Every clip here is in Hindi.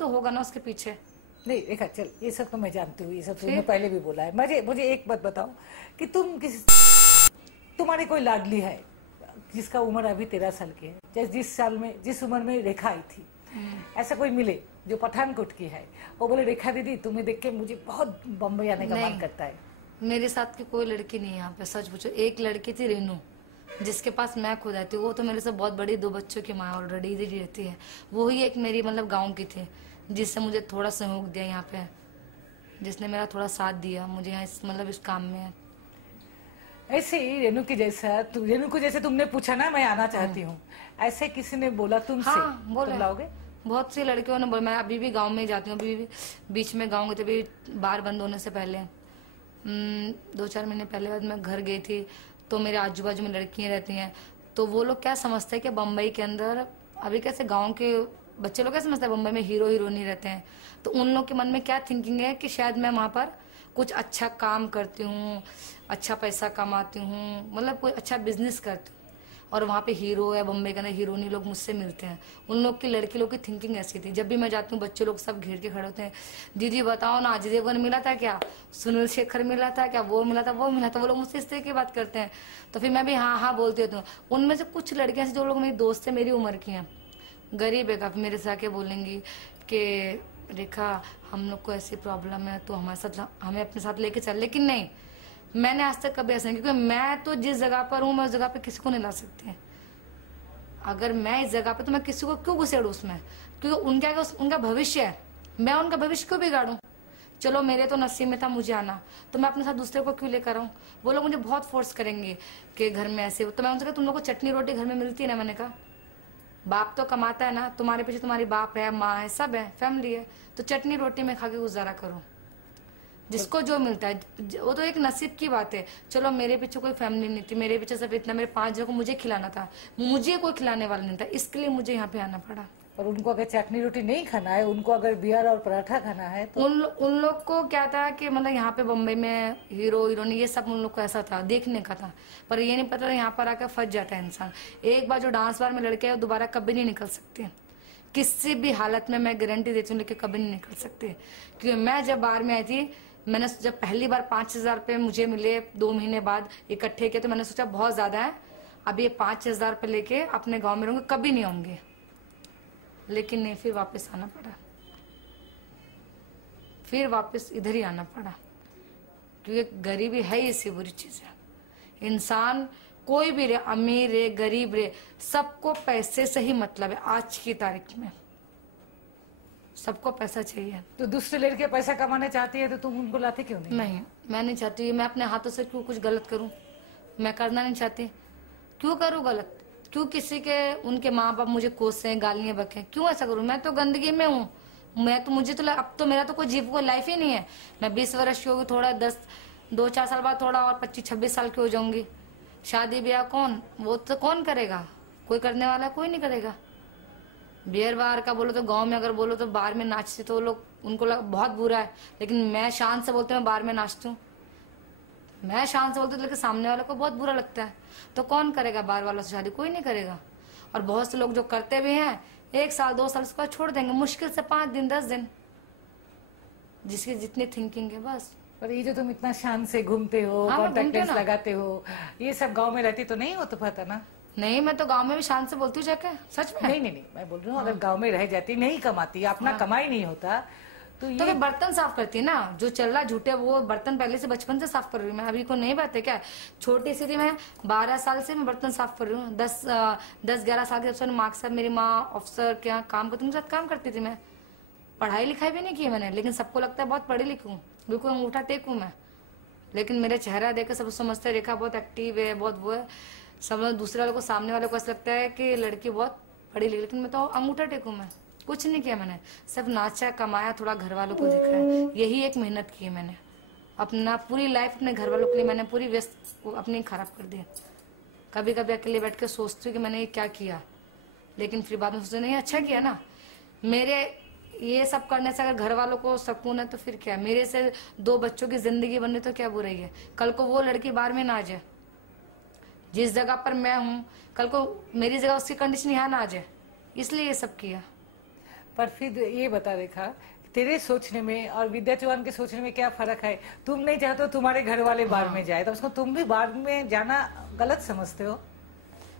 तो होगा ना उसके पीछे। नहीं रेखा, चल ये सब तो मैं जानती हूँ, ये सब तुमने पहले भी बोला है। मुझे एक बात बताओ कि तुम्हारी कोई लाडली है जिसका उम्र अभी 13 साल की है, जिस उम्र में रेखा आई थी, ऐसा कोई मिले जो पठानकोट की है, वो बोले रेखा दीदी तुम्हें देख के मुझे बहुत बम्बई आने का मन करता है? मेरे साथ की कोई लड़की नहीं है यहाँ पे, सच पूछो। एक लड़की थी रेनू, जिसके पास मैं खुद आती हूँ। वो तो मेरे से बहुत बड़ी 2 बच्चों की माँ ऑलरेडी इधर रहती है। वो ही एक मेरी मतलब गाँव की थी, जिससे मुझे थोड़ा सहयोग दिया यहाँ पे, जिसने मेरा थोड़ा साथ दिया मुझे यहाँ इस काम में। ऐसे ही रेनू को जैसे तुमने पूछा ना मैं आना चाहती हूँ, ऐसे किसी ने बोला तुमसे? हाँ, बोला। तुम लाओगे? बहुत सी लड़कियों ने बोला। मैं अभी भी गांव में जाती हूँ, अभी भी बीच में गाँव गई थी, अभी बार बंद होने से पहले 2-4 महीने पहले बाद मैं घर गई थी। तो मेरे आजू बाजू में लड़कियां रहती हैं, तो वो लोग क्या समझते हैं कि बम्बई के अंदर अभी कैसे गाँव के बच्चे लोग क्या समझते हैं बम्बई में हीरो हीरोइनी रहते हैं। तो उन लोग के मन में क्या थिंकिंग है कि शायद मैं वहाँ पर कुछ अच्छा काम करती हूँ, अच्छा पैसा कमाती हूँ, मतलब कोई अच्छा बिजनेस करती हूँ, और वहाँ पे हीरो या बम्बई के अंदर हीरोइनी लोग मुझसे मिलते हैं। उन लोग की लड़की लोग की थिंकिंग ऐसी थी। जब भी मैं जाती हूँ बच्चे लोग सब घेर के खड़े होते हैं, दीदी बताओ ना अजय देवगन मिला था क्या, सुनील शेखर मिला था क्या, वो मिला था वो मिला था। वो लोग मुझसे इस तरह की बात करते हैं, तो फिर मैं भी हाँ हाँ बोलती होती हूँ। उनमें से कुछ लड़कियाँ जो लोग मेरी दोस्त है, मेरी उम्र की हैं, गरीब है काफी, मेरे से आके बोलेंगी कि रेखा हम लोग को ऐसी प्रॉब्लम है तो हमें अपने साथ लेके चल। लेकिन नहीं, मैंने आज तक कभी ऐसा नहीं, क्योंकि मैं तो जिस जगह पर हूँ मैं उस जगह पे किसी को नहीं ला सकती। अगर मैं इस जगह पे तो मैं किसी को क्यों घुसेड़ू उसमें, क्योंकि उनका भविष्य है, मैं उनका भविष्य क्यों बिगाड़ू। चलो मेरे तो नसीब में था मुझे आना, तो मैं अपने साथ दूसरे को क्यों लेकर आऊँ। वो लोग मुझे बहुत फोर्स करेंगे कि घर में ऐसे, तो मैं उनसे कहा तुम लोग को चटनी रोटी घर में मिलती है ना। मैंने कहा बाप तो कमाता है ना, तुम्हारे पीछे तुम्हारी बाप है, माँ है, सब है, फैमिली है, तो चटनी रोटी में खा के गुजारा करो, जिसको जो मिलता है। वो तो एक नसीब की बात है। चलो मेरे पीछे कोई फैमिली नहीं थी, मेरे पीछे सिर्फ इतना, मेरे 5 जनों को मुझे खिलाना था, मुझे कोई खिलाने वाला नहीं था, इसके लिए मुझे यहाँ पे आना पड़ा। और उनको अगर चटनी रोटी नहीं खाना है, उनको अगर बियर और पराठा खाना है तो उन लोग को क्या था कि मतलब यहाँ पे बम्बई में हीरो हीरोइन ये सब उन लोग को ऐसा था, देखने का था। पर ये नहीं पता यहाँ पर आकर फंस जाता है इंसान। एक बार जो डांस बार में लड़के हैं दोबारा कभी नहीं निकल सकते, किसी भी हालत में, मैं गारंटी देती हूँ, लेकिन कभी नहीं निकल सकते। क्योंकि मैं जब बाहर में आई थी, मैंने जब पहली बार 5,000 रुपये मुझे मिले 2 महीने बाद इकट्ठे किए, तो मैंने सोचा बहुत ज्यादा है, अब ये 5,000 रुपये लेके अपने गाँव में रहूंगे, कभी नहीं आऊंगे। लेकिन नहीं, फिर वापस आना पड़ा, फिर वापस इधर ही आना पड़ा, क्योंकि गरीबी है ऐसी बुरी चीज है। इंसान कोई भी रहे, अमीर रहे गरीब रहे, सबको पैसे से ही मतलब है। आज की तारीख में सबको पैसा चाहिए। तो दूसरे लड़के पैसा कमाने चाहती है तो तुम उनको लाते क्यों नहीं? नहीं, मैं नहीं चाहती। मैं अपने हाथों से क्यों कुछ गलत करूं, मैं करना नहीं चाहती। क्यों करूं गलत, क्यों किसी के उनके माँ बाप मुझे कोसे गालियां बकें, क्यों ऐसा करूं। मैं तो गंदगी में हूँ, मैं तो मुझे तो अब तो मेरा तो कोई जीव को लाइफ ही नहीं है। मैं 20 वर्ष की होगी, थोड़ा 2-4 साल बाद थोड़ा और 25-26 साल की हो जाऊंगी। शादी ब्याह कौन, वो तो कौन करेगा, कोई करने वाला कोई नहीं करेगा। बियर बार का बोलो तो गांव में अगर बोलो तो बार में नाचते तो लोग उनको बहुत बुरा है, लेकिन मैं शान से बोलती हूँ, मैं बार में नाचती हूँ, मैं शान से बोलती हूँ, लेकिन सामने वालों को बहुत बुरा लगता है। तो कौन करेगा बार वालों से शादी, कोई नहीं करेगा। और बहुत से लोग जो करते भी हैं 1 साल 2 साल उसके बाद छोड़ देंगे, मुश्किल से 5 दिन 10 दिन, जिसकी जितनी थिंकिंग है बस। पर ये जो तुम इतना शान से घूमते हो, कॉन्टैक्ट लेंस लगाते हो, ये सब गांव में रहती तो नहीं हो तो पता ना। नहीं, मैं तो गांव में भी शान से बोलती हूँ जाके, सच में। नहीं, मैं बोल रही हूँ अगर गांव में रह जाती, नहीं कमाती, अपना कमाई नहीं होता तो ये तो बर्तन साफ करती ना, जो चल रहा झूठे वो बर्तन पहले से बचपन से साफ कर रही हूँ मैं, अभी को नहीं बात है क्या। छोटी सी थी मैं, 12 साल से मैं बर्तन साफ कर रही हूँ। 10-11 साल के जब मार्क्स मेरी माँ ऑफिसर के यहाँ काम करती, उनके साथ काम करती थी मैं। पढ़ाई लिखाई भी नहीं की मैंने, लेकिन सबको लगता है बहुत पढ़ी लिखी हूँ, बिल्कुल अंगूठा टेक हूँ मैं। लेकिन मेरे चेहरा देख सब समझते हैं रेखा बहुत एक्टिव है, बहुत वो है। सब दूसरे वालों को, सामने वालों को ऐसा लगता है कि लड़की बहुत पढ़ी लिखी, लेकिन मैं तो अंगूठा टेकू मैं, कुछ नहीं किया मैंने, सिर्फ नाचा कमाया, थोड़ा घर वालों को दिखाया, यही एक मेहनत की है मैंने। अपना पूरी लाइफ अपने घर वालों के लिए मैंने पूरी व्यस्त अपनी खराब कर दी। कभी कभी अकेले बैठ के सोचती हूँ कि मैंने ये क्या किया, लेकिन फिर बाद में सोचती नहीं अच्छा किया ना। मेरे ये सब करने से अगर घर वालों को सुकून है तो फिर क्या, मेरे से 2 बच्चों की जिंदगी बनने तो क्या बुराई है। कल को वो लड़की बाहर में ना आ जाए, जिस जगह पर मैं हूँ कल को मेरी जगह उसकी कंडीशन यहाँ ना आ जाए, इसलिए ये सब किया। पर फिर ये बता रेखा, तेरे सोचने में और विद्या चौहान के सोचने में क्या फर्क है? तुम नहीं चाहते हो तुम्हारे घर वाले बार में जाए, तो उसको तुम भी बार में जाना गलत समझते हो?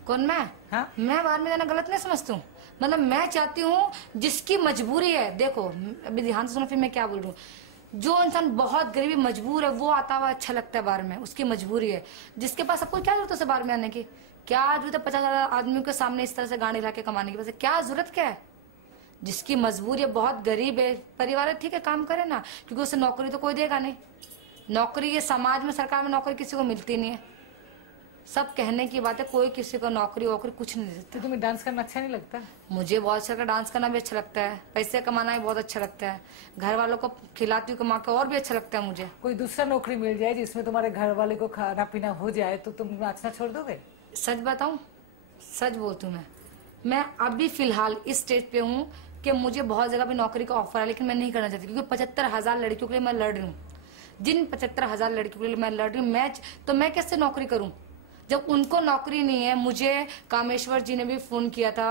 कौन मैं? हाँ? मैं बाहर में जाना गलत नहीं समझती हूँ। मतलब मैं चाहती हूँ जिसकी मजबूरी है, देखो अभी ध्यान से सुनो फिर मैं क्या बोल रही हूँ। जो इंसान बहुत गरीबी मजबूर है वो आता हुआ अच्छा लगता है बाहर में, उसकी मजबूरी है। जिसके पास सबको क्या जरूरत है बाहर में आने की? क्या जरूरत है 50,000 आदमियों के सामने इस तरह से गाड़ी ला के कमाने की? वैसे क्या जरूरत क्या है? जिसकी मजबूरी है, बहुत गरीब है, परिवार है, ठीक है काम करे ना, क्योंकि उसे नौकरी तो कोई देगा नहीं। नौकरी ये समाज में, सरकार में नौकरी किसी को मिलती नहीं है। सब कहने की बात है, कोई किसी को नौकरी वोकरी कुछ नहीं देता। तो तुम्हें डांस करना अच्छा नहीं लगता? मुझे बहुत अच्छा लगता है, डांस करना भी अच्छा लगता है, पैसे कमाना भी बहुत अच्छा लगता है, घर वालों को खिलाती हूँ कमा के और भी अच्छा लगता है मुझे। कोई दूसरा नौकरी मिल जाए जिसमें तुम्हारे घर वाले को खाना पीना हो जाए तो तुम नाचना छोड़ दोगे? सच बताऊं, सच बोलती हूँ मैं अभी फिलहाल इस स्टेज पे हूँ कि मुझे बहुत जगह भी नौकरी का ऑफर है, लेकिन मैं नहीं करना चाहती, क्योंकि 75,000 लड़कियों के लिए मैं लड़ रही हूँ। जिन 75,000 लड़कियों के लिए मैं लड़ रही हूँ, तो मैं कैसे नौकरी करूँ जब उनको नौकरी नहीं है? मुझे कामेश्वर जी ने भी फोन किया था,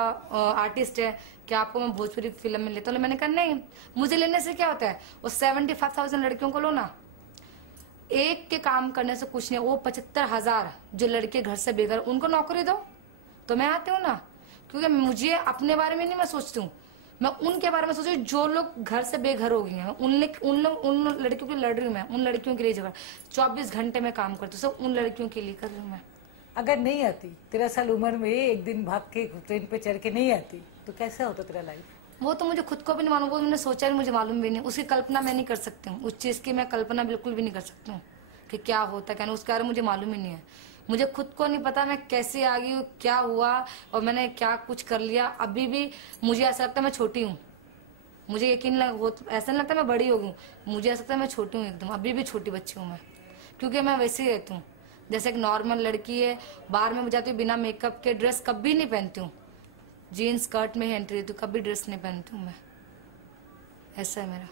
आर्टिस्ट है, कि आपको मैं भोजपुरी फिल्म में लेता हूँ। मैंने कहा नहीं, मुझे लेने से क्या होता है, वो 75,000 लड़कियों को लो ना, एक के काम करने से कुछ नहीं। वो 75,000 जो लड़के घर से बेघर, उनको नौकरी दो तो मैं आती हूँ ना, क्योंकि मुझे अपने बारे में नहीं मैं सोचती हूँ, मैं उनके बारे में सोचती हूँ जो लोग घर से बेघर हो गई हैं। उन लड़कियों के लिए लड़ रही हूँ मैं, उन लड़कियों के लिए जगह 24 घंटे में काम करती हूँ, सब उन लड़कियों के लिए कर रही हूँ मैं। अगर नहीं आती, 13 साल उम्र में एक दिन भाग के ट्रेन पे चढ़ के नहीं आती तो कैसा होता तेरा लाइफ? वो तो मुझे खुद को भी नहीं मालूम, वो मैंने सोचा भी, मुझे मालूम भी नहीं, उसकी कल्पना मैं नहीं कर सकती हूँ। उस चीज की मैं कल्पना बिल्कुल भी नहीं कर सकती हूँ कि क्या होता है, क्या नहीं, उसके बारे में मुझे मालूम ही नहीं है। मुझे खुद को नहीं पता मैं कैसे आ गई, क्या हुआ और मैंने क्या कुछ कर लिया। अभी भी मुझे ऐसा लगता है मैं छोटी हूँ, मुझे यकीन ऐसा नहीं लगता मैं बड़ी हो गई, मुझे ऐसा लगता है मैं छोटी हूँ एकदम, अभी भी छोटी बच्ची हूँ मैं, क्योंकि मैं वैसे ही रहती हूँ जैसे एक नॉर्मल लड़की है। बाहर में जाती हूँ बिना मेकअप के, ड्रेस कभी नहीं पहनती हूँ, जीन्स स्कर्ट में ही एंट्री देती हूँ, कभी ड्रेस नहीं पहनती हूँ मैं, ऐसा है मेरा।